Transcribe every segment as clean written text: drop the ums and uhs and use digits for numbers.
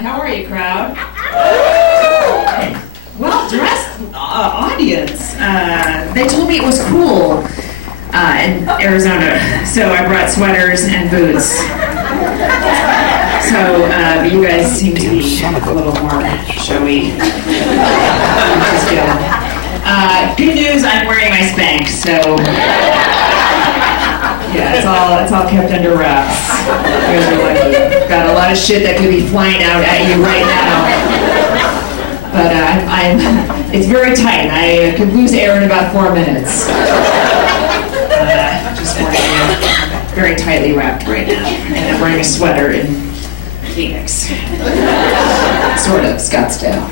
How are you, crowd? Well-dressed audience. They told me it was cool in Arizona, so I brought sweaters and boots. So but you guys seem to be a little more showy. Which is good. Good news, I'm wearing my Spanx, so yeah, it's all kept under wraps. You guys are lucky. Got a lot of shit that could be flying out at you right now. But it's very tight. I could lose air in about 4 minutes. Just very tightly wrapped right now. And I'm wearing a sweater in Phoenix. Sort of, Scottsdale.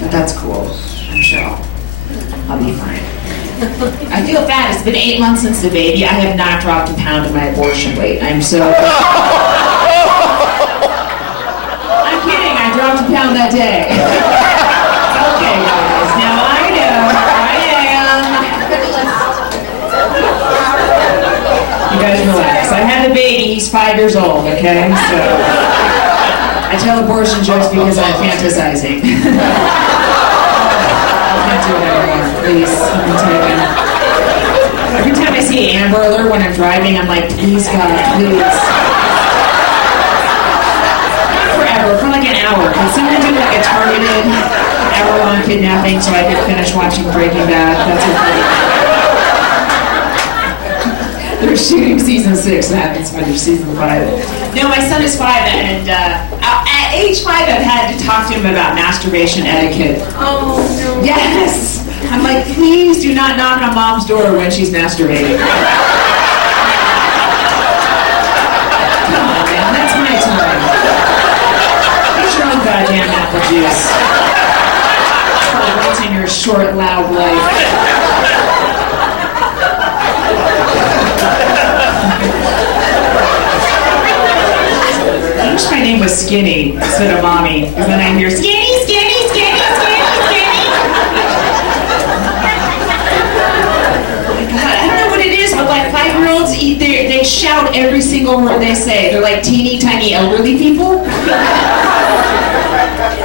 But that's cool. I'm sure I'll be fine. I feel fat. It's been 8 months since the baby. I have not dropped a pound of my abortion weight. I'm so... I'm kidding. I dropped a pound that day. Okay, guys. Now I am. You guys relax. I had the baby. He's 5 years old, okay? So... I tell abortion jokes because I'm fantasizing. I can't do it anymore. Please, I'm taken. Every time I see Amber Alert when I'm driving, I'm like, please, God, please. Not forever, for like an hour. Can someone do like a targeted hour-long kidnapping so I could finish watching Breaking Bad? That's okay. They're shooting season 6. That happens for their season 5. No, my son is 5, and at age 5, I've had to talk to him about masturbation etiquette. Oh, no. Yes! I'm like, please do not knock on mom's door when she's masturbating. Come on, man, that's my time. Get your own goddamn apple juice. What's in your short, loud life? I wish my name was Skinny instead of Mommy, because then I hear Skinny, Skinny, Skinny, Skinny, Skinny. I don't know what it is, but like 5-year-olds, they shout every single word they say. They're like teeny tiny elderly people.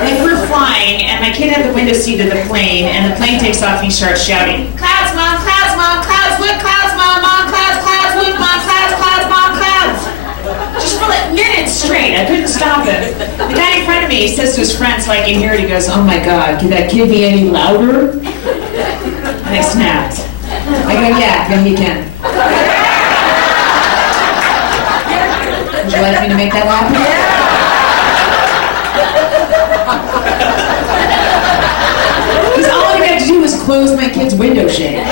Like we're flying, and my kid had the window seat of the plane, and the plane takes off and he starts shouting, clouds, mom, clouds, look, clouds, mom, clouds, look, mom, clouds, mom, clouds. Just for like minutes straight, I couldn't stop it. The guy in front of me, he says to his friend so I can hear it, he goes, oh my God, can that kid be any louder? And I snapped. I go, yeah, he can. Would you like me to make that happen? Because all I had to do was close my kid's window shade.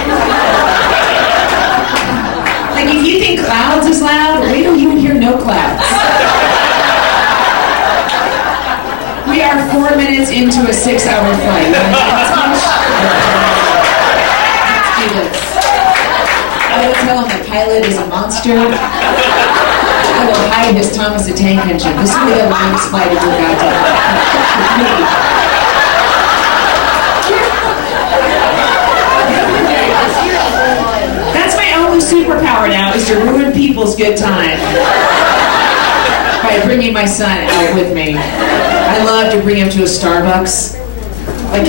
Like, if you think clouds is loud, wait till you hear no clouds. We are 4 minutes into a 6-hour flight. Let's do this. I will tell him the pilot is a monster. I will hide his Thomas the Tank Engine. This will be the longest flight of your goddamn life. That's my only superpower now, is to ruin people's good time by bringing my son out with me. I love to bring him to a Starbucks. Like,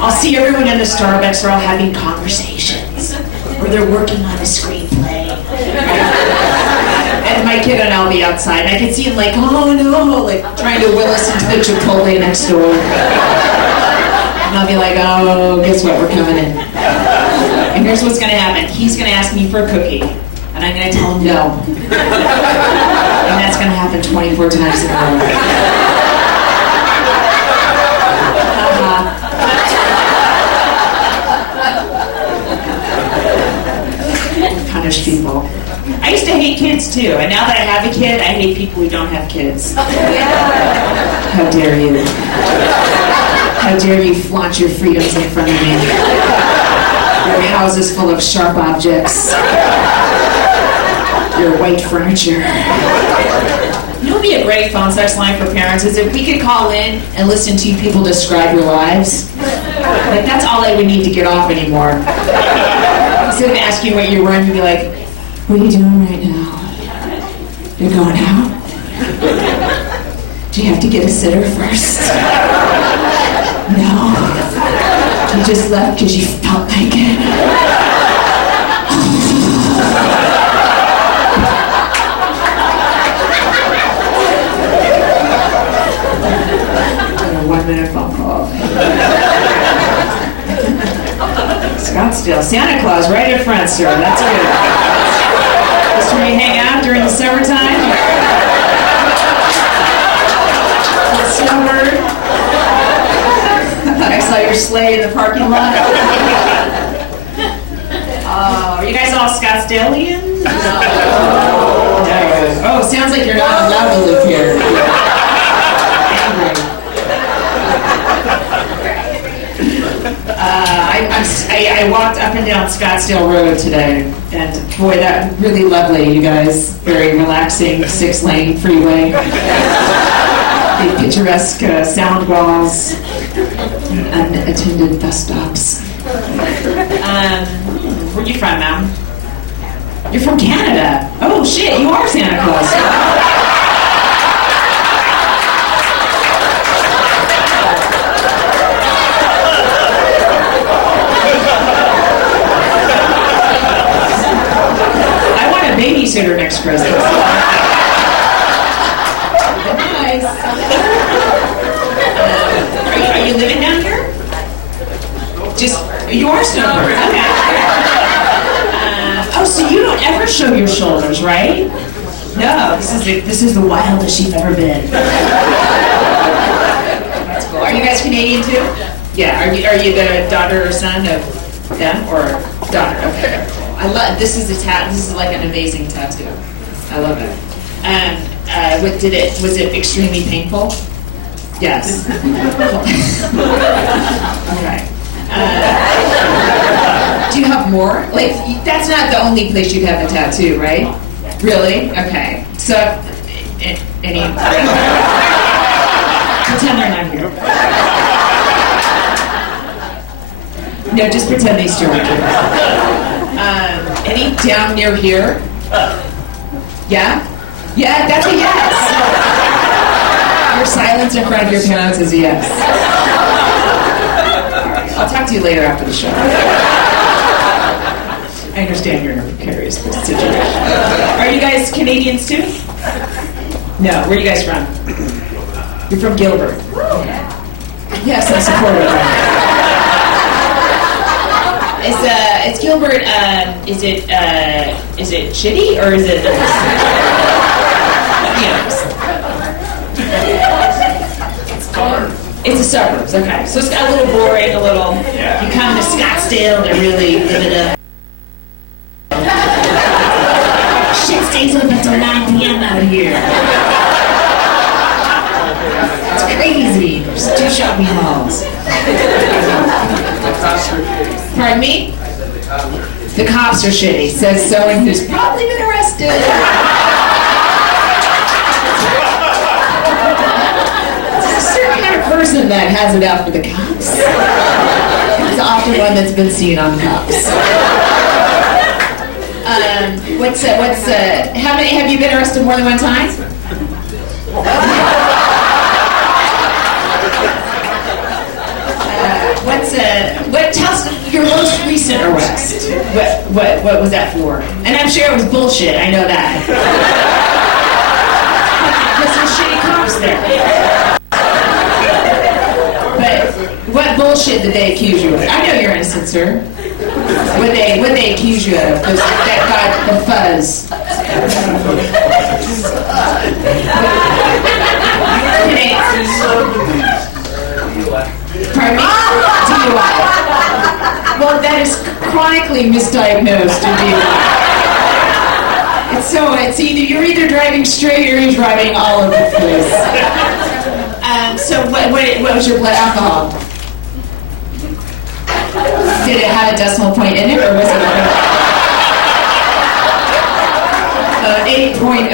I'll see everyone in the Starbucks, they're all having conversations, or they're working on a screenplay. And my kid and I'll be outside, and I can see him like, oh no, like trying to will us into the Chipotle next door. And I'll be like, oh, guess what, we're coming in. And here's what's gonna happen. He's gonna ask me for a cookie, and I'm gonna tell him no. And that's gonna happen 24 times in a row. Punish people. I used to hate kids too, and now that I have a kid, I hate people who don't have kids. How dare you? How dare you flaunt your freedoms in front of me? Your house is full of sharp objects. Your white furniture. You know what would be a great phone sex line for parents is if we could call in and listen to people describe your lives. Like, that's all I would need to get off anymore. Instead of asking what you run, you'd be like, what are you doing right now? You're going out? Do you have to get a sitter first? No. You just left because you felt like it. A 1-minute phone call. Scottsdale, Santa Claus right in front, sir. That's good. This is where you hang out during the summertime. Snowbird. I saw your sleigh in the parking lot. Are you guys all Scottsdalians? Oh, sounds like you're not allowed to live here. I walked up and down Scottsdale Road today, and boy, that really lovely, you guys. Very relaxing 6-lane freeway. The picturesque sound walls, and unattended bus stops. Where are you from, ma'am? You're from Canada. Oh shit, you are Santa Claus. I want a babysitter next Christmas. Nice. Are you living down here? Just, you are Snowbird. Okay. Oh, so you don't ever show your shoulders, right? No, this is the wildest you've ever been. That's cool. Are you guys Canadian too? Yeah. Are you the daughter or son of them, or daughter? Okay. I love this. Is like an amazing tattoo. I love it. Was it extremely painful? Yes. Okay. Do you have more? Like, that's not the only place you'd have a tattoo, right? Really? Okay. So, any... Pretend they're not here. No, just pretend these two are here. Any down near here? Yeah? Yeah, that's a yes. Your silence in front of your parents is a yes. I'll talk to you later after the show. I understand you're in a precarious situation. Are you guys Canadians too? No. Where are you guys from? You're from Gilbert. Yes, I support it. Is Gilbert? Is it shitty or is it? It's the suburbs, okay. So it's got a little boring, a little... Yeah. You come to Scottsdale, they're really living up. Shit stays open until 9 p.m. out here. It's crazy. There's 2 shopping malls. Pardon me? The cops are shitty, says someone who's probably been arrested. Person that has it out for the cops. It's often one that's been seen on cops. How many have you been arrested more than one time? Tell us your most recent arrest. What was that for? And I'm sure it was bullshit, I know that. Because there's shitty cops there. What bullshit did they accuse you of? I know you're innocent, sir. What they accuse you of? That got the fuzz. Pardon me? DUI. Well, that is chronically misdiagnosed in DUI. It's you're either driving straight or you're driving all over the place. So what was your blood alcohol? Did it have a decimal point in it, or was it 8.0?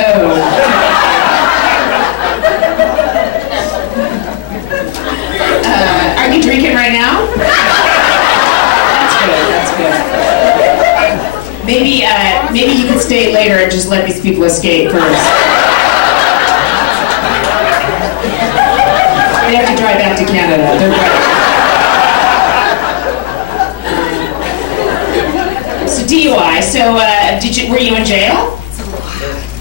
Are you drinking right now? That's good. Maybe you can stay later and just let these people escape first. have to drive back to Canada. They're right. So DUI. So were you in jail?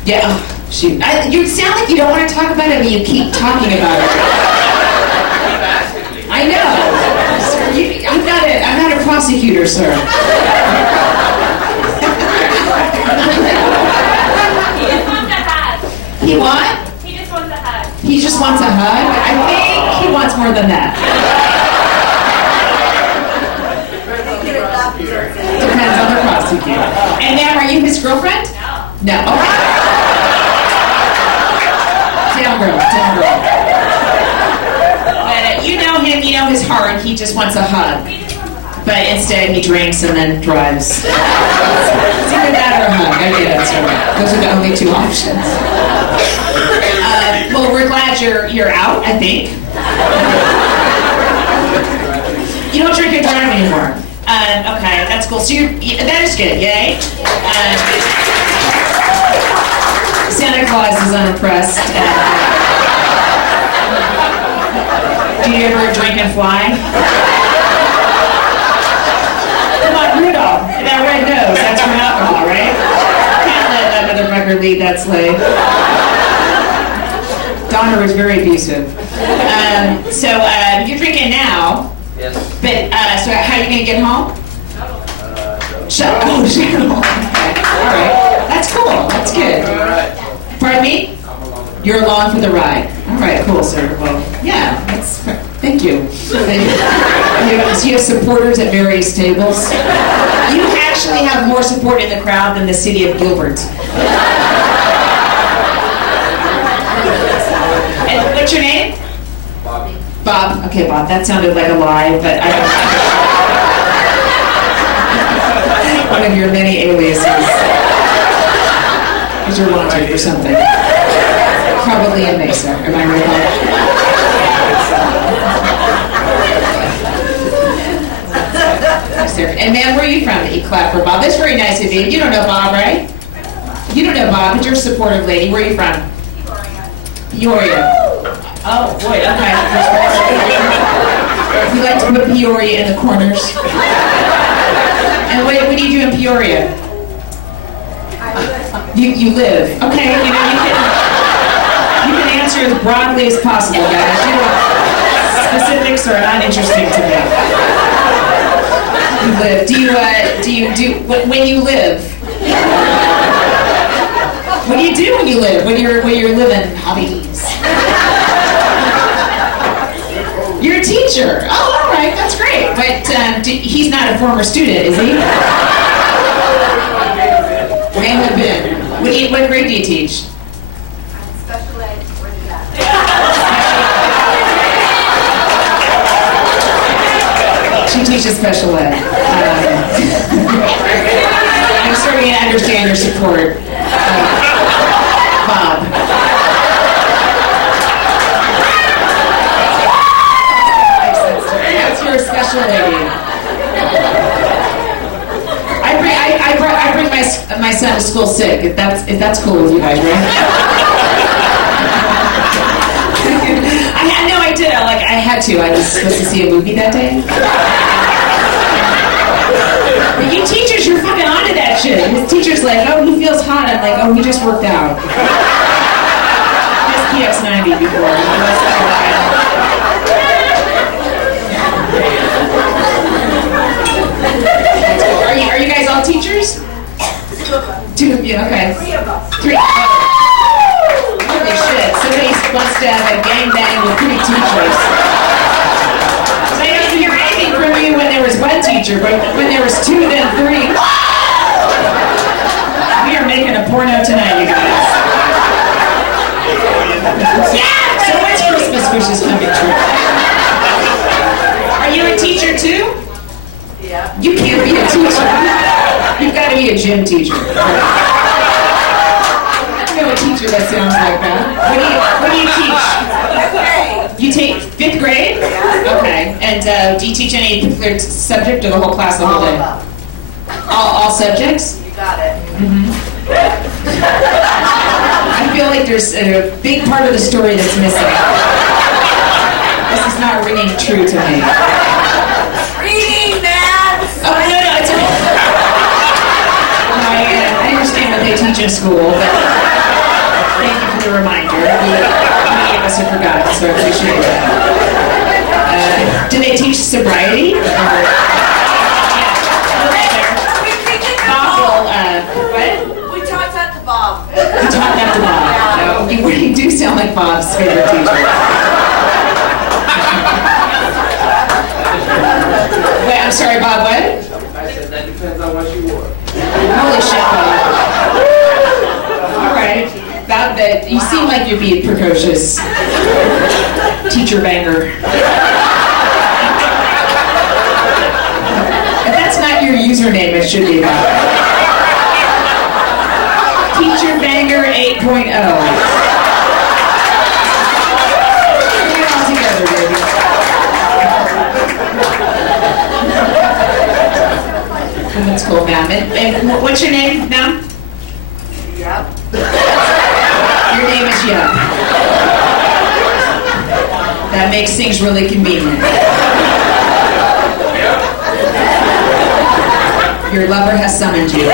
Yeah. Oh, shoot. You sound like you don't want to talk about it, but you keep talking about it. I know. I'm not a prosecutor, sir. He what? He just wants a hug. He just wants a hug? I think he wants more than that. Depends on the prosecutor. And now, are you his girlfriend? No. No. Okay. Down girl. But you know him, you know his heart. He just wants a hug. But instead, he drinks and then drives. It's either that or a hug. I get it. So those are the only two options. Well, we're glad you're out, I think. You don't drink and drive anymore. Okay, that's cool. So that is good, yay. Santa Claus is unimpressed. Do you ever drink and fly? Come on, Rudolph. That red nose, that's from alcohol, right? Can't let that motherfucker lead that sleigh. Donna was very abusive. So you're drinking now. Yes. But so how are you gonna get home? Shuttle. Shuttle. Okay. All right. That's cool. That's good. Pardon me? You're along for the ride. All right. Cool, sir. Well, yeah. Thank you. So you have supporters at various tables. You actually have more support in the crowd than the city of Gilbert. What's your name? Bob. Bob. Okay, Bob. That sounded like a lie, but I don't. One of your many aliases. Because you're wanted for something. Probably in Mesa. Am I right? And man, where are you from that you clap for Bob? That's very nice of you. You don't know Bob, right? You don't know Bob, but you're a supportive lady. Where are you from? Peoria. Oh, boy, okay. We like to put Peoria in the corners. And what do you do in Peoria? You live. Okay, you can answer as broadly as possible, guys. Specifics are not interesting to me. You live. When you live? What do you do when you live? When you're living hobbies? You're a teacher. Oh, all right, that's great. But he's not a former student, is he? May have been. What grade do you teach? Special ed. Where is that? She teaches special ed. I'm starting to understand your support, Bob. That's your special lady. I bring my son to school sick. If that's cool with you guys, right? I did. I had to. I was supposed to see a movie that day. But you teachers, you're fucking onto that shit. His teacher's like, oh, he feels hot. I'm like, oh, he just worked out. Just PX90 before. Are you guys all teachers? Two of you, okay. Three of us. Three. Holy shit. Somebody wants to have a gangbang with three teachers. So I didn't hear anything from you when there was one teacher, but when there was two, then three. We are making a porno tonight, you guys. Yeah! So much Christmas wishes coming true. Are you a teacher too? Yeah. You can't be a teacher. You've got to be a gym teacher. I don't know a teacher that sounds like that. What do you teach? You take 5th grade? Yeah. Okay. And do you teach any particular subject or the whole class the whole day? All subjects? You got it. Mm-hmm. I feel like there's a big part of the story that's missing. is not ringing true to me. Reading that! Oh, no, it's okay. I understand what they teach in school, but thank you for the reminder. Many of us have forgotten, so I appreciate that. Do they teach sobriety? We taught that to Bob. You taught that to Bob. No, you do sound like Bob's favorite teacher. Wait, I'm sorry, Bob, what? I said that depends on what you wore. Holy shit, Bob. All right. You seem like you'd be a precocious teacher banger. If that's not your username, it should be Bob. Teacher Banger 8.0. Get it all together, baby. That's cool, ma'am. And what's your name, ma'am? Yep. Your name is Yep. That makes things really convenient. Your lover has summoned you.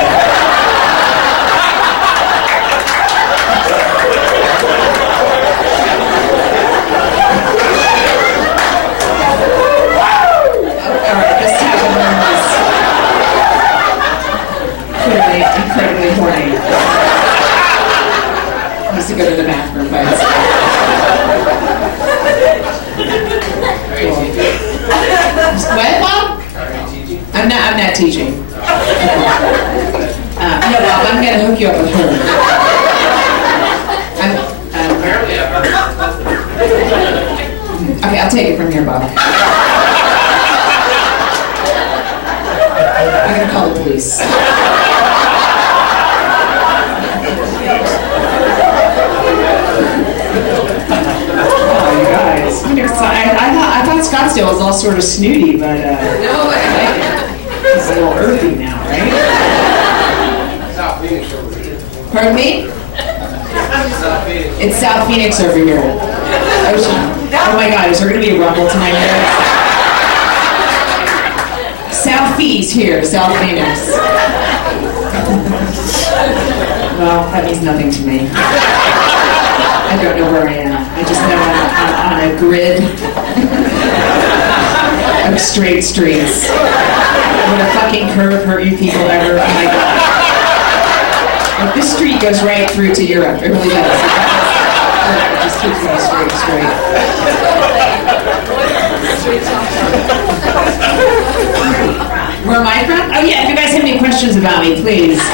Incredibly horny. He needs to go to the bathroom by himself. What, Bob? I'm not teaching. No, Bob, I'm gonna hook you up with her. Okay, I'll take it from here, Bob. I'm gonna call the police. I thought Scottsdale was all sort of snooty, but no, it's a little earthy now, right? South Phoenix over here. Pardon me? South Phoenix. It's South Phoenix over here. Oh my God, is there going to be a rumble tonight here? South Phoenix here, South Phoenix. Well, that means nothing to me. I don't know where I am. I just know I'm on a grid of straight streets. Would a fucking curve hurt you people ever? Oh my God. Like, this street goes right through to Europe. It really does. It just keeps me straight. Where am I from? Oh yeah, if you guys have any questions about me, please. Just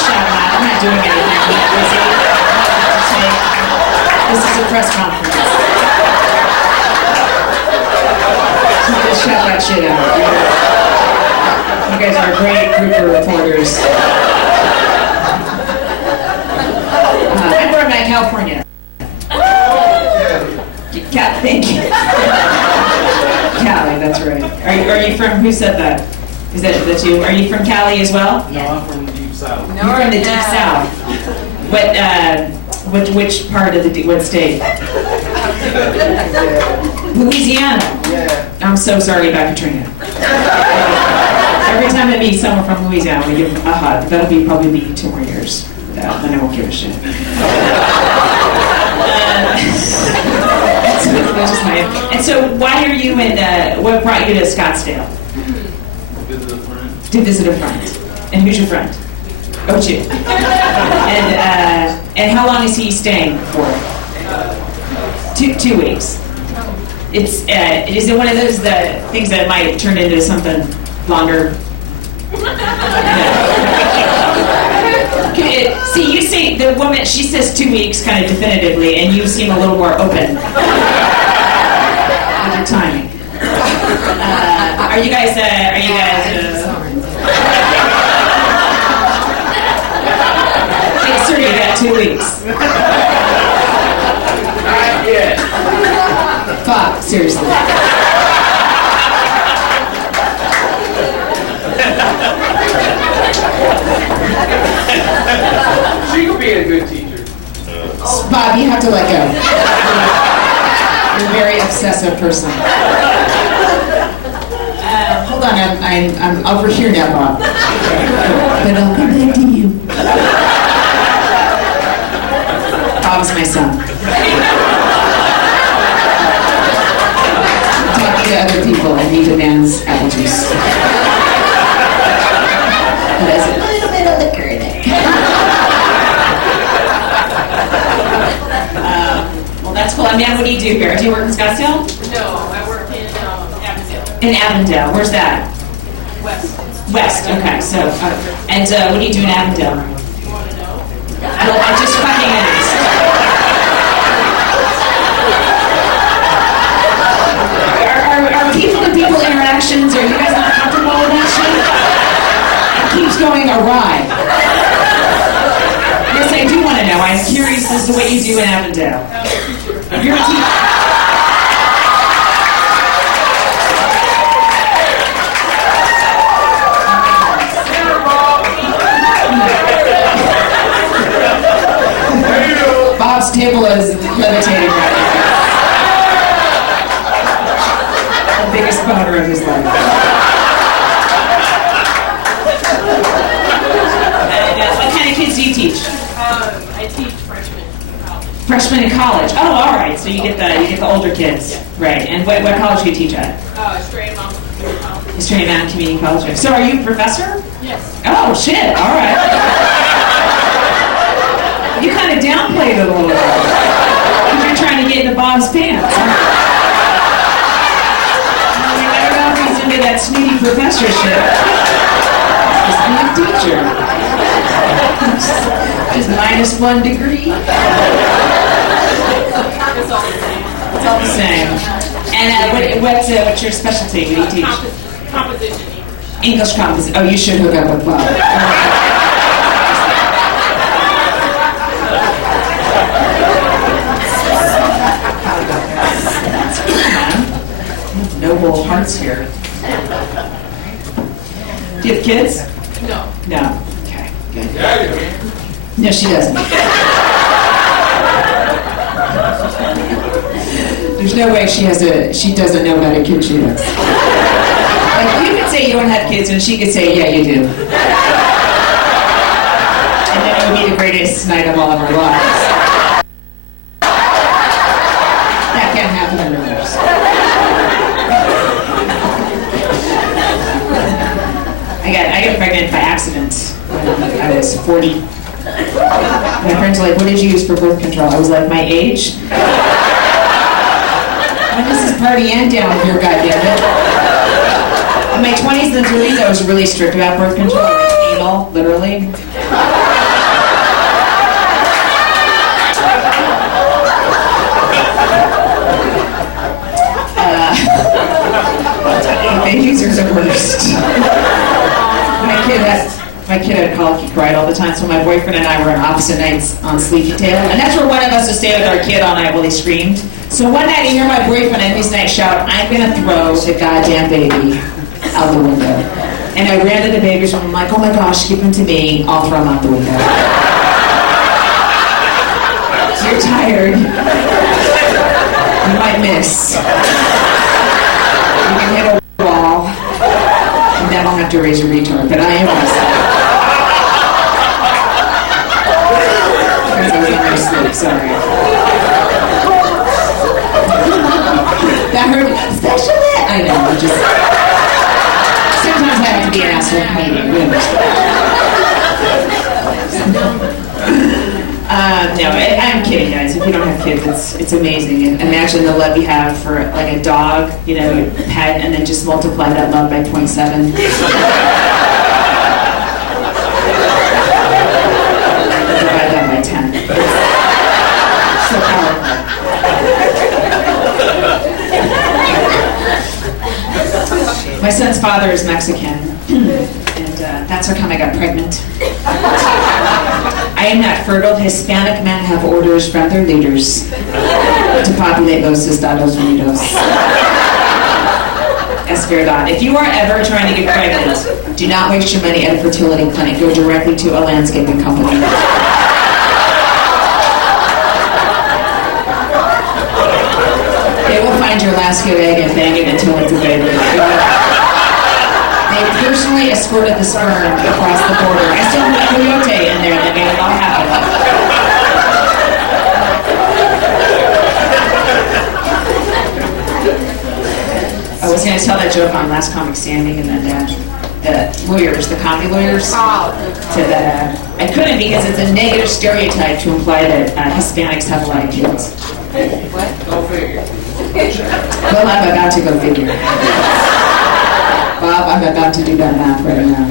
shout out. I'm not doing anything. I'm not busy. This is a press conference. So just shout that shit out. You guys are a great group of reporters. I'm from California. Thank you. Cali, that's right. Are you from, who said that? Is that you? Are you from Cali as well? No, I'm from the Deep South. You're from the Deep South. Which part of what state? Louisiana. Yeah. I'm so sorry about Katrina. Every time I meet someone from Louisiana, we give them a hug. That'll probably be 2 more years. Then I won't give a shit. And so, why are you in? What brought you to Scottsdale? Visit a friend. To visit a friend. And who's your friend? Oh, it's you. And how long is he staying for? 2 weeks. Is it one of those things that might turn into something longer? See, you see the woman. She says 2 weeks, kind of definitively, and you seem a little more open with your timing. Are you guys? Sir, you got 2 weeks. Not yet. Fuck, seriously. She could be a good teacher. Bob, you have to let go. a very obsessive person. Hold on, I'm over here now, Bob. But I'll come back to you. Bob's my son. Talking to other people and he demands apple juice. But there's a little bit of liquor in it. Well, that's cool. What do you do here? Do you work in Scottsdale? No, I work in Avondale. In Avondale. Where's that? West. West. Okay. So, and what do you do in Avondale? You want to know? Well, I just fucking asked. Are people-to-people interactions? Are you guys not comfortable with that shit? It keeps going awry. Yes, I do want to know. I'm curious as to what you do in Avondale. You're a teacher. Bob's table is levitating right now. The biggest boner of his life. What kind of kids do you teach? I teach freshmen in college. Freshmen in college. Oh, all right. So you get the older kids, right? And what college do you teach at? Straight Mountain Community College. Straight Mountain Community College. So are you a professor? Yes. Oh shit! All right. You kind of downplayed it a little bit because you're trying to get into Bob's pants. I don't know if he's into that snooty professor shit. Just be a teacher. Just -1 degree. It's all the same. It's all the same. And what's your specialty? What do you teach? Composition English. English composition. Oh, you should hook up with Bob. Noble hearts here. Do you have kids? No. No. Okay. Good. No, she doesn't. There's no way she doesn't know about a kid she has. Like, you could say you don't have kids, and she could say, yeah, you do. And then it would be the greatest night of all of our lives. That can't happen in reverse. I got pregnant by accident when I was 40. My friends were like, what did you use for birth control? I was like, my age? When does this party end down here, goddammit? In my 20s and 30s, I was really strict about birth control. Like anal, literally. Babies are the worst. My kid had colic, he cried all the time, so my boyfriend and I were on opposite nights on Sleepy Tail, and that's where one of us would stay with our kid all night while he screamed. So one night I hear my boyfriend at his night shout, I'm gonna throw the goddamn baby out the window. And I ran to the baby's room, I'm like, oh my gosh, keep him to me, I'll throw him out the window. You're tired. You might miss. You can hit a wall. And then I'll have to raise your retard, but I am myself. Because I was on my sleep, sorry. That hurt me. Special ed! I know, I'm just... Sometimes I have to be an asshole comedian, we understand. No, I'm kidding, guys. If you don't have kids, it's amazing. And imagine the love you have for like a dog, you know, your pet, and then just multiply that love by 0.7. Divide that by 10. So powerful. My son's father is Mexican, and that's how come I got pregnant. I am not fertile. Hispanic men have orders from their leaders to populate Los Estados Unidos. Es verdad. If you are ever trying to get pregnant, do not waste your money at a fertility clinic. Go directly to a landscaping company. It find your Alaska egg and bang it until it's a baby. They personally escorted the sperm across the border. I still have a coyote in there that made it all happen. I was going to tell that joke on Last Comic Standing, and then the lawyers, the comedy lawyers, said that I couldn't because it's a negative stereotype to imply that Hispanics have a lot of kids. Go figure. Well, I'm about to go figure. Bob, I'm about to do that math right now.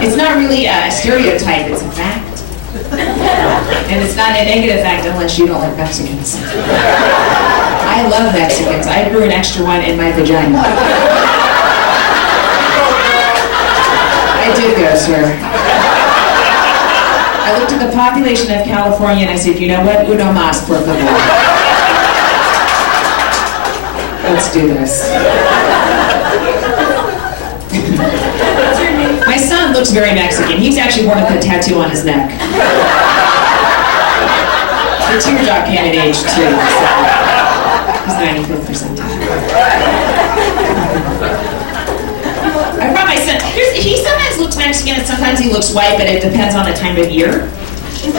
It's not really a stereotype, it's a fact. And it's not a negative fact unless you don't like Mexicans. I love Mexicans. I grew an extra one in my vagina. I did go, sir. I looked at the population of California and I said, you know what? Uno más, por favor. Let's do this. My son looks very Mexican. He's actually worn a tattoo on his neck. The teardrop candidate age too. So he's 95th percentile. I brought my son. He sometimes looks Mexican and sometimes he looks white, but it depends on the time of year.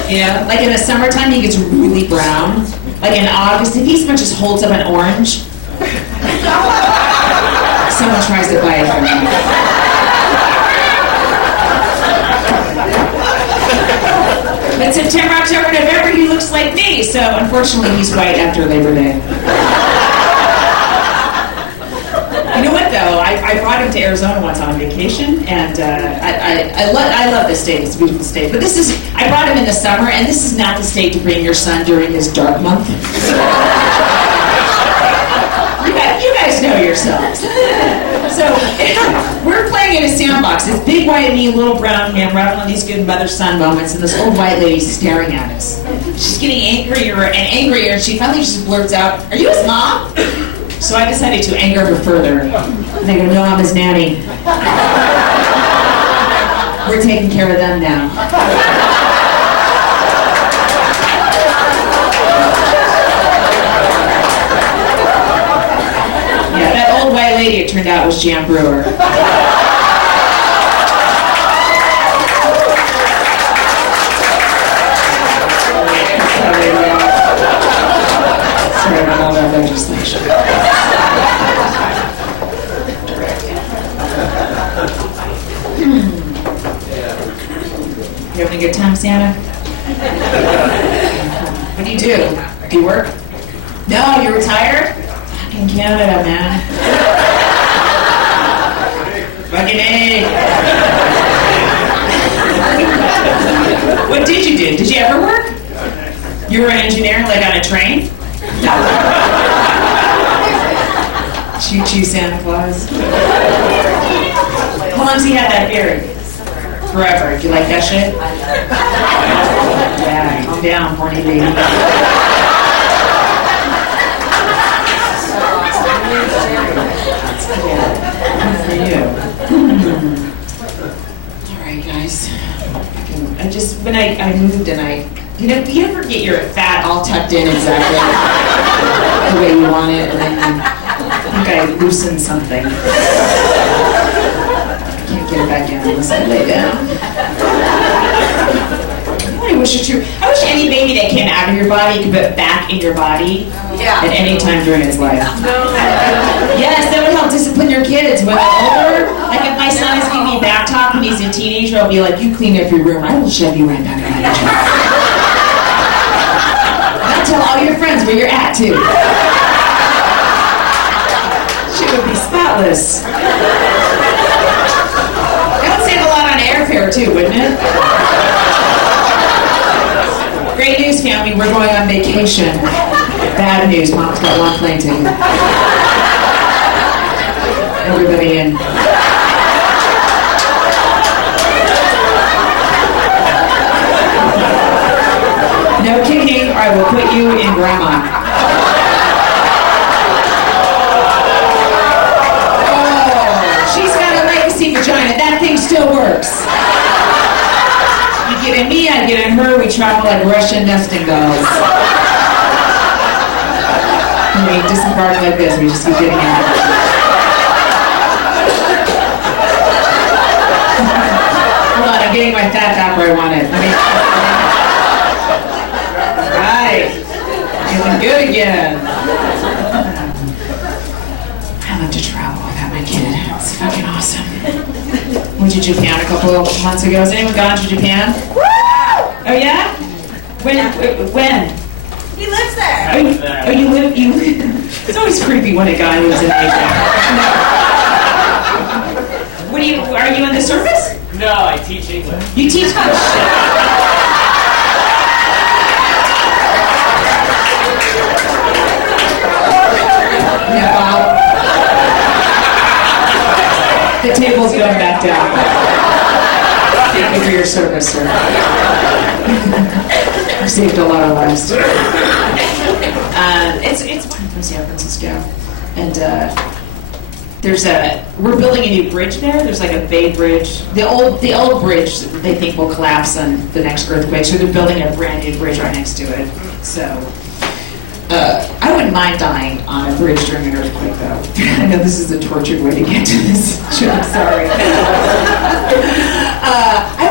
You know, like in the summertime he gets really brown. Like in August, if he so much as holds up an orange, someone tries to buy it from me. But September, October, November, he looks like me. So unfortunately, he's white after Labor Day. You know what, though? I brought him to Arizona once on vacation, and I love this state. It's a beautiful state. But I brought him in the summer, and this is not the state to bring your son during his dark month. You guys know yourselves. So we're playing in a sandbox. This big white and me, little brown man, we're having these good mother-son moments, and this old white lady's staring at us. She's getting angrier and angrier, and she finally just blurts out, "Are you his mom?" So I decided to anger her further. And I go, "No, I'm his nanny. We're taking care of them now." White lady, it turned out, was Jan Brewer. Sorry about all that legislation. You having a good time, Santa? What do you do? Do you work? No, you retired? In Canada, man. Fucking A. What did you do? Did you ever work? You were an engineer, like on a train? Choo-choo Santa Claus. How long's he had that beard? Forever. Do you like that shit? Yeah, calm down, horny baby. Alright guys, when I moved and you ever get your fat all tucked in exactly the way you want it, and then I think I loosened something. I can't get it back in unless I lay down. I wish it's true. I wish any baby that came out of your body you could put back in your body at any time during his life. Yes, that would help discipline your kids when they're older. Like if my son is giving me back talk when he's a teenager, I'll be like, "You clean up your room. I will shove you right back in your chair." I'll tell all your friends where you're at too. She would be spotless. That would save a lot on airfare too, wouldn't it? Great news, family. We're going on vacation. Bad news. Mom's got one plane ticket. Everybody in. No kicking, or I will put you in grandma. Oh, she's got a legacy vagina. That thing still works. You get in me, I get in her. We travel like Russian nesting dolls. Yeah. we disembark like this, we just keep getting out. Hold on, I'm getting my fat back where I want it. Right. Feeling good again. I love to travel without my kid. It's fucking awesome. Went to Japan a couple of months ago. Has anyone gone to Japan? Woo! Oh yeah? When? He lives there. Oh, you live? It's always creepy when a guy lives in Asia. Are you in the service? No, I teach English. You teach English? Yeah, Bob. The table's going back down. Thank you for your service, sir. I've saved a lot of lives. It's from San Francisco, and we're building a new bridge there. There's like a Bay Bridge. The old bridge they think will collapse on the next earthquake, so they're building a brand new bridge right next to it. So I wouldn't mind dying on a bridge during an earthquake, though. I know this is a tortured way to get to this joke. Sorry.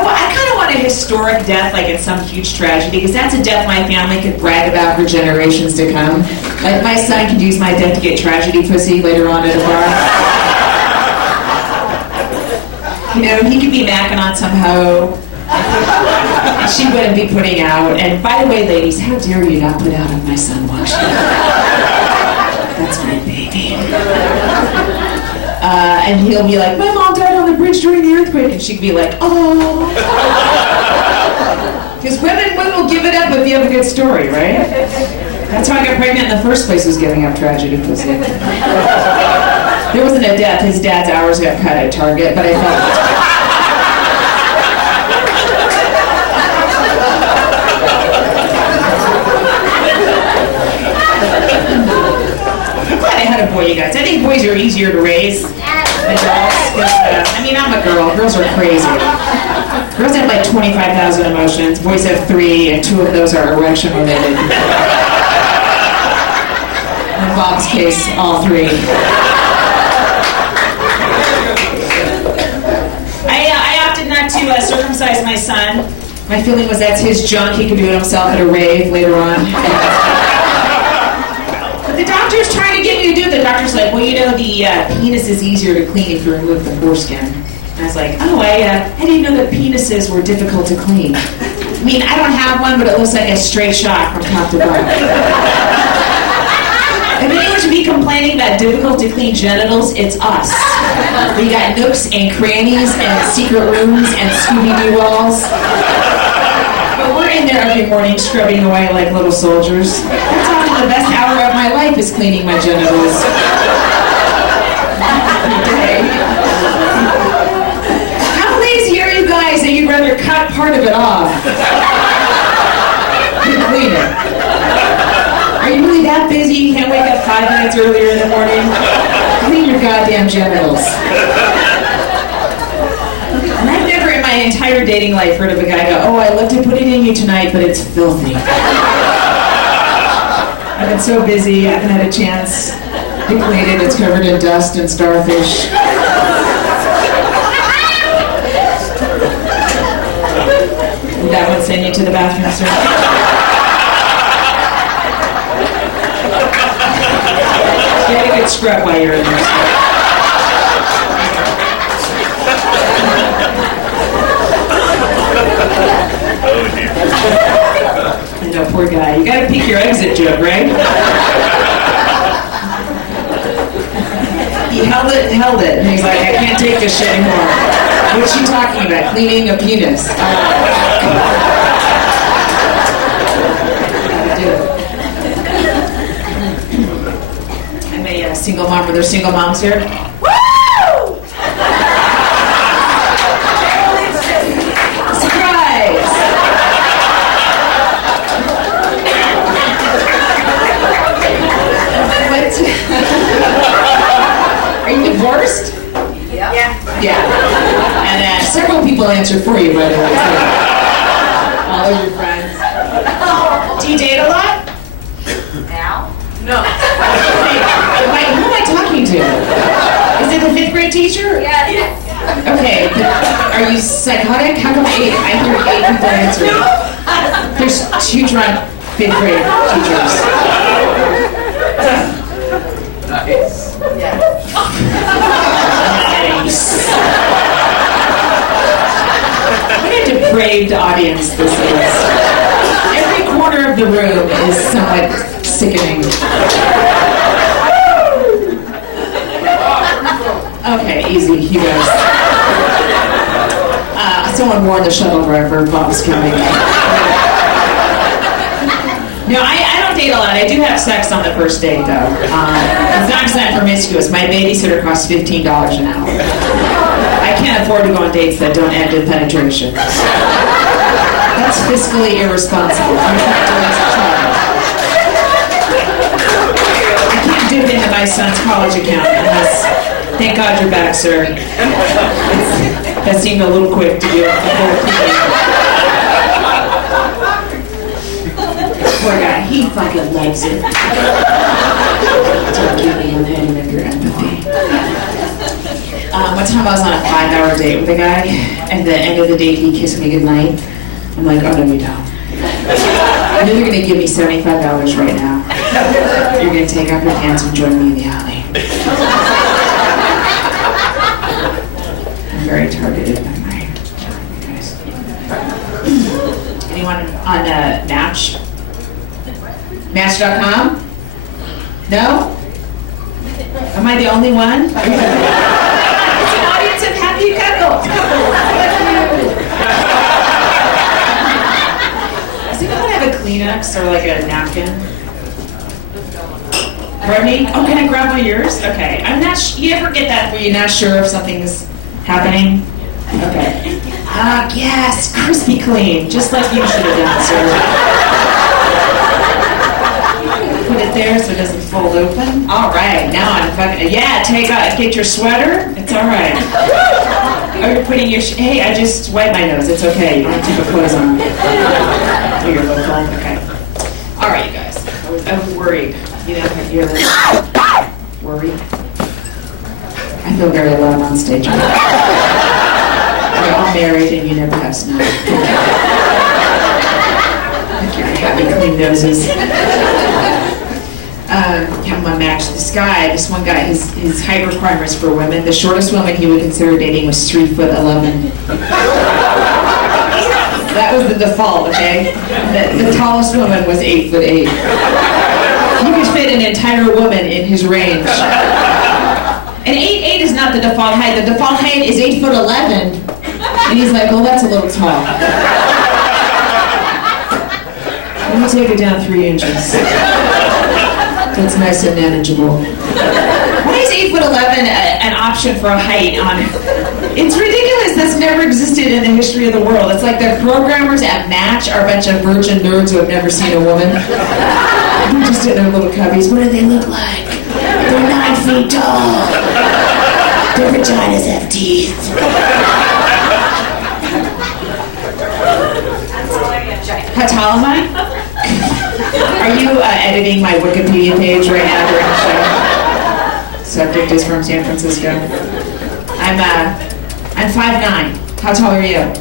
I kind of want a historic death, like in some huge tragedy, because that's a death my family could brag about for generations to come. Like my son could use my death to get tragedy pussy later on at a bar. You know, he could be macking on some hoe, and she wouldn't be putting out. And by the way, ladies, how dare you not put out on my son watching? That's my baby. And he'll be like, my mom died on the bridge during the earthquake, and she'd be like, oh. Because women will give it up if you have a good story, right? That's how I got pregnant in the first place, was giving up tragedy pussy. There wasn't a death. His dad's hours got cut at Target, but I felt I'm glad I had a boy, you guys. I think boys are easier to raise than girls. I mean, I'm a girl. Girls are crazy. Girls have like 25,000 emotions. Boys have 3, and 2 of those are erection related. In Bob's case, all 3. I opted not to circumcise my son. My feeling was that's his junk. He could do it himself at a rave later on. But the doctor's trying to get me to do it. The doctor's like, well, you know, the penis is easier to clean if you remove the foreskin. And I was like, oh, I didn't know that penises were difficult to clean. I mean, I don't have one, but it looks like a straight shot from top to bottom. If anyone should be complaining about difficult to clean genitals, it's us. We got nooks and crannies and secret rooms and Scooby-Doo walls. But we're in there every morning scrubbing away like little soldiers. That's often the best hour of my life, is cleaning my genitals. Every day. How lazy are you guys that you'd rather cut part of it off than clean it? Are you really that busy you can't wake up 5 minutes earlier in the morning? Clean your goddamn genitals. And I've never in my entire dating life heard of a guy go, oh, I love to put it in you tonight, but it's filthy. I've been so busy, I haven't had a chance to clean it. It's covered in dust and starfish. Did that one send you to the bathroom, sir? Get a good scrub while you're in there. I know, poor guy. You gotta pick your exit joke, right? He held it, and he's like, I can't take this shit anymore. What's she talking about? Cleaning a penis. Single mom. Are there single moms here? Woo! Surprise! What? Are you divorced? Yeah. And several people answer for you, by the way. All of your friends. Do you date a lot? Now? No. too. Is it the 5th grade teacher? Yes. Okay, are you psychotic? How come 8? I hear 8 people answering. There's 2 drunk 5th grade teachers. Nice. Nice. What a depraved audience this is. Every corner of the room is somewhat sickening. Okay, easy, you guys. Someone warned the shuttle driver Bob's coming. No, I don't date a lot. I do have sex on the first date, though. It's not because I'm promiscuous. My babysitter costs $15 an hour. I can't afford to go on dates that don't end in penetration. That's fiscally irresponsible. I'm not doing this a child. I can't dip into my son's college account unless... Thank God you're back, sir. That seemed a little quick to do the whole thing. Poor guy, he fucking loves it. Don't give me any of your empathy. One time I was on a 5-hour date with a guy, and at the end of the date he kissed me goodnight. I'm like, oh no you don't. I know you're gonna give me $75 right now. You're gonna take off your pants and join me in the alley. Very targeted by my guys. Anyone on Match? Match.com? No? Am I the only one? It's an audience of happy couples. Does anyone have a Kleenex or like a napkin? Pardon me? Oh, can I grab one of yours? Okay. I'm not. You ever get that where you're not sure if something's happening? Okay. Yes, crispy clean, just like you should have done, sir. Put it there so it doesn't fold open. All right, now I'm fucking. Yeah, get your sweater. It's all right. Oh, you're putting your. Hey, I just wiped my nose. It's okay. You don't have to put clothes on. Oh, you're local. Okay. All right, you guys. I was worried. You know, you're worried. I feel very alone on stage. We're all married and you never have snow. Like you're happy clean noses. Have my match. This one guy, his height requirements for women, the shortest woman he would consider dating was 3'11". That was the default, okay? The tallest woman was 8'8". You could fit an entire woman in his range. And 8'8" is not the default height. The default height is 8'11". And he's like, well, that's a little tall. Let me take it down 3 inches. That's nice and manageable. Why is 8'11" an option for a height on it? It's ridiculous. That's never existed in the history of the world. It's like the programmers at Match are a bunch of virgin nerds who have never seen a woman. They're just in their little cubbies. What do they look like? They're 9 feet tall. Their vaginas have teeth. How tall am I? Are you editing my Wikipedia page right now during the show? Subject is from San Francisco. I'm 5'9". How tall are you?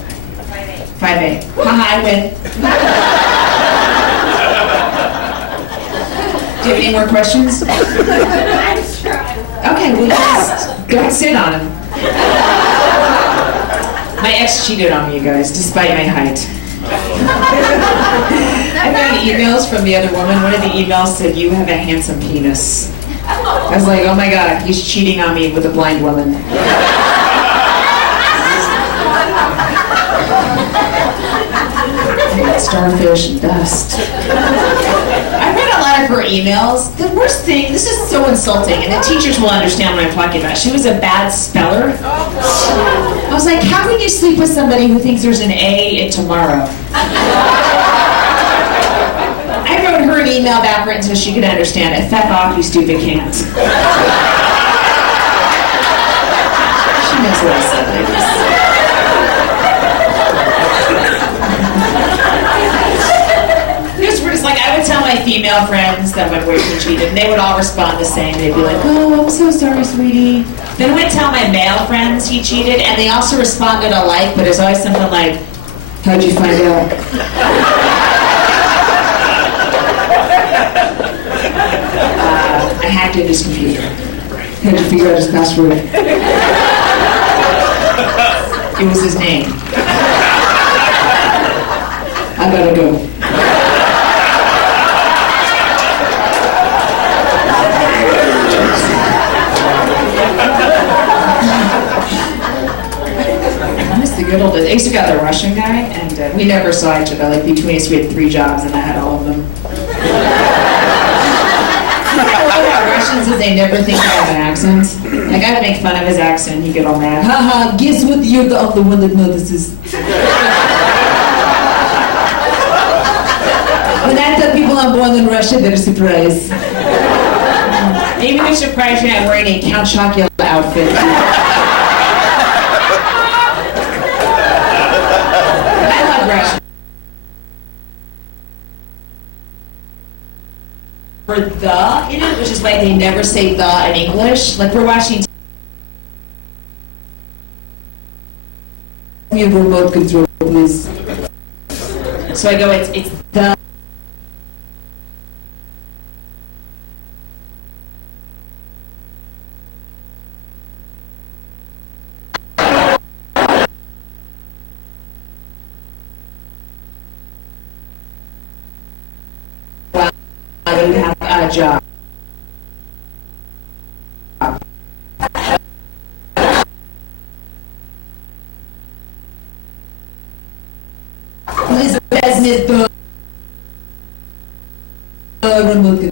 5'8". Haha, I win. Do you have any more questions? Okay, well, just go and sit on him. My ex cheated on me, you guys, despite my height. I got emails from the other woman. One of the emails said, "You have a handsome penis." I was like, oh my God, he's cheating on me with a blind woman. Starfish and dust. I read a lot of her emails. The worst thing, this is so insulting, and the teachers will understand what I'm talking about. She was a bad speller. I was like, how can you sleep with somebody who thinks there's an A in tomorrow? I wrote her an email back written so she could understand it. Feck off, you stupid can't. She knows what I said, ladies. It's like I I would tell my female friends that my boyfriend cheated, and they would all respond the same. They'd be like, "Oh, I'm so sorry, sweetie." Then I would tell my male friends he cheated, and they also responded alike, but it's always something like, "How'd you find out?" I hacked into his computer. How'd you figure out his password? It was his name. I gotta go. I miss the good old days. I used to go with a Russian guy, and we never saw each other. Like, between us, we had 3 jobs, and I had all of them. Russians is they never think I have an accent. Like, I'd make fun of his accent, he'd get all mad. Haha, guess what? You're the only one that notices. When I tell people I'm born in Russia, they're surprised. Maybe they're surprised you're not wearing a Count Chocula outfit. I love Russia. For the in it, which is why they never say the in English. Like, we're watching. You have remote control, please. So I go, it's the. I don't have a job. Please business the remote.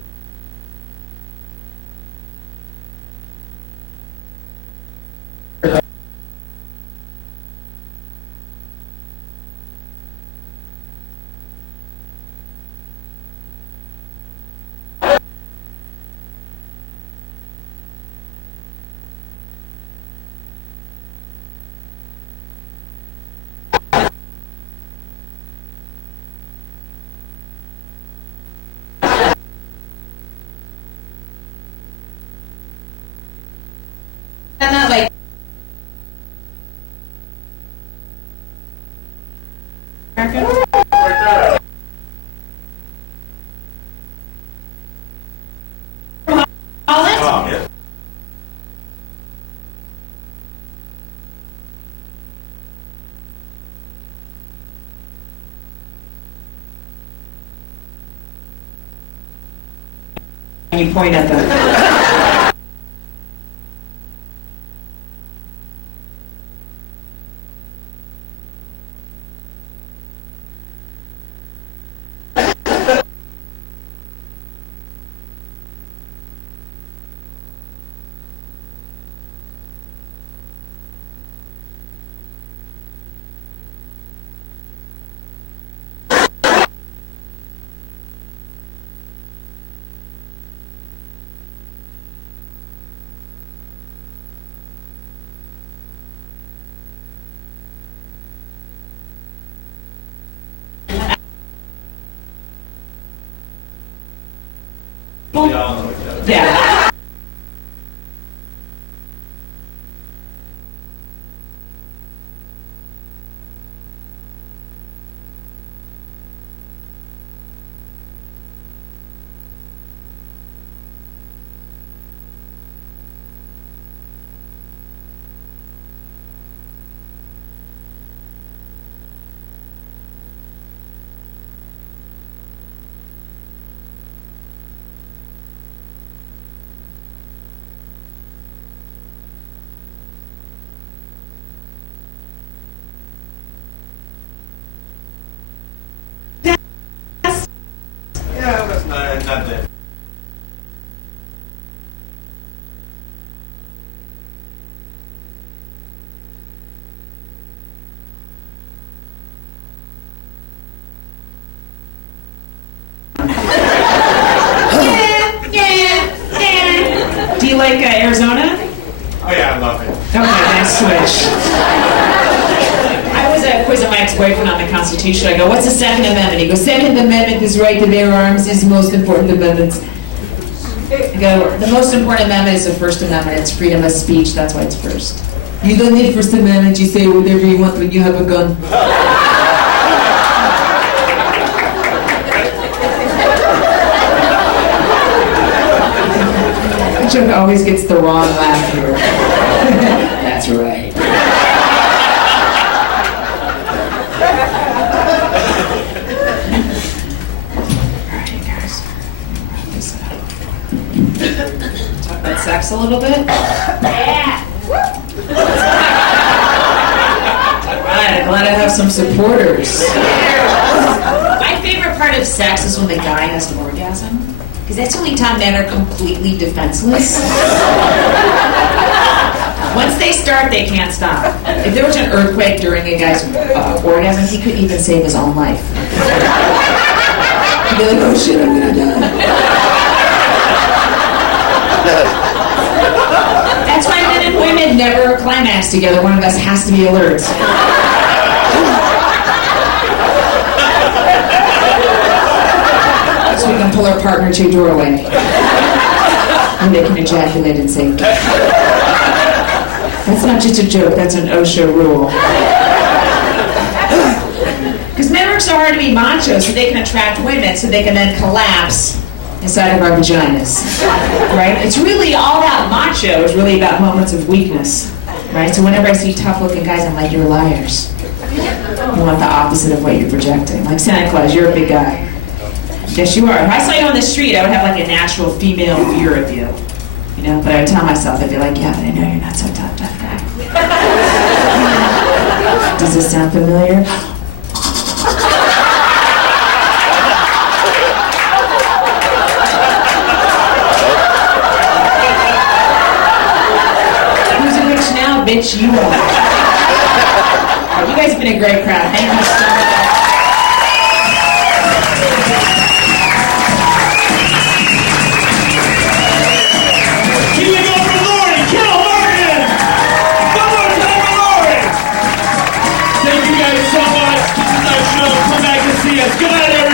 I'm not like. Holland? You point at them. Yeah. Yeah, that's not that. Do you like Arizona? Oh yeah, I love it. Okay, nice switch. I was a quizzing my ex-boyfriend on the Constitution. I go, what's the Second Amendment? He goes, Second Amendment is right to bear arms is the most important amendment. I go, the most important amendment is the First Amendment. It's freedom of speech. That's why it's first. You don't need First Amendment. You say whatever you want when you have a gun. That joke always gets the wrong laugh here. That's right. Alright, guys. Wrap this up. Talk about sex a little bit. Yeah. Alright, I'm glad I have some supporters. My favorite part of sex is when the guy has an orgasm. Because that's the only time men are completely defenseless. Once they start, they can't stop. If there was an earthquake during a guy's orgasm, he couldn't even save his own life. He'd be like, oh shit, I'm gonna die. That's why men and women never climax together. One of us has to be alert. So we can pull our partner to a doorway. And they can ejaculate in safety. That's not just a joke, that's an OSHA rule. Because men work so hard to be macho so they can attract women so they can then collapse inside of our vaginas. Right? It's really all that macho is really about moments of weakness. Right? So whenever I see tough looking guys, I'm like, you're liars. You want the opposite of what you're projecting. Like Santa Claus, you're a big guy. Yes, you are. If I saw you on the street, I would have like a natural female fear of you. You know, but I would tell myself, I'd be like, yeah, but I know you're not so tough guy. Does this sound familiar? Who's a bitch now? Bitch, you are. You guys have been a great crowd. Thank you so much. Here we go for Laurie Kilmartin! One more time for Laurie! Thank you guys so much. This is our show. Come back and see us. Good night, everyone.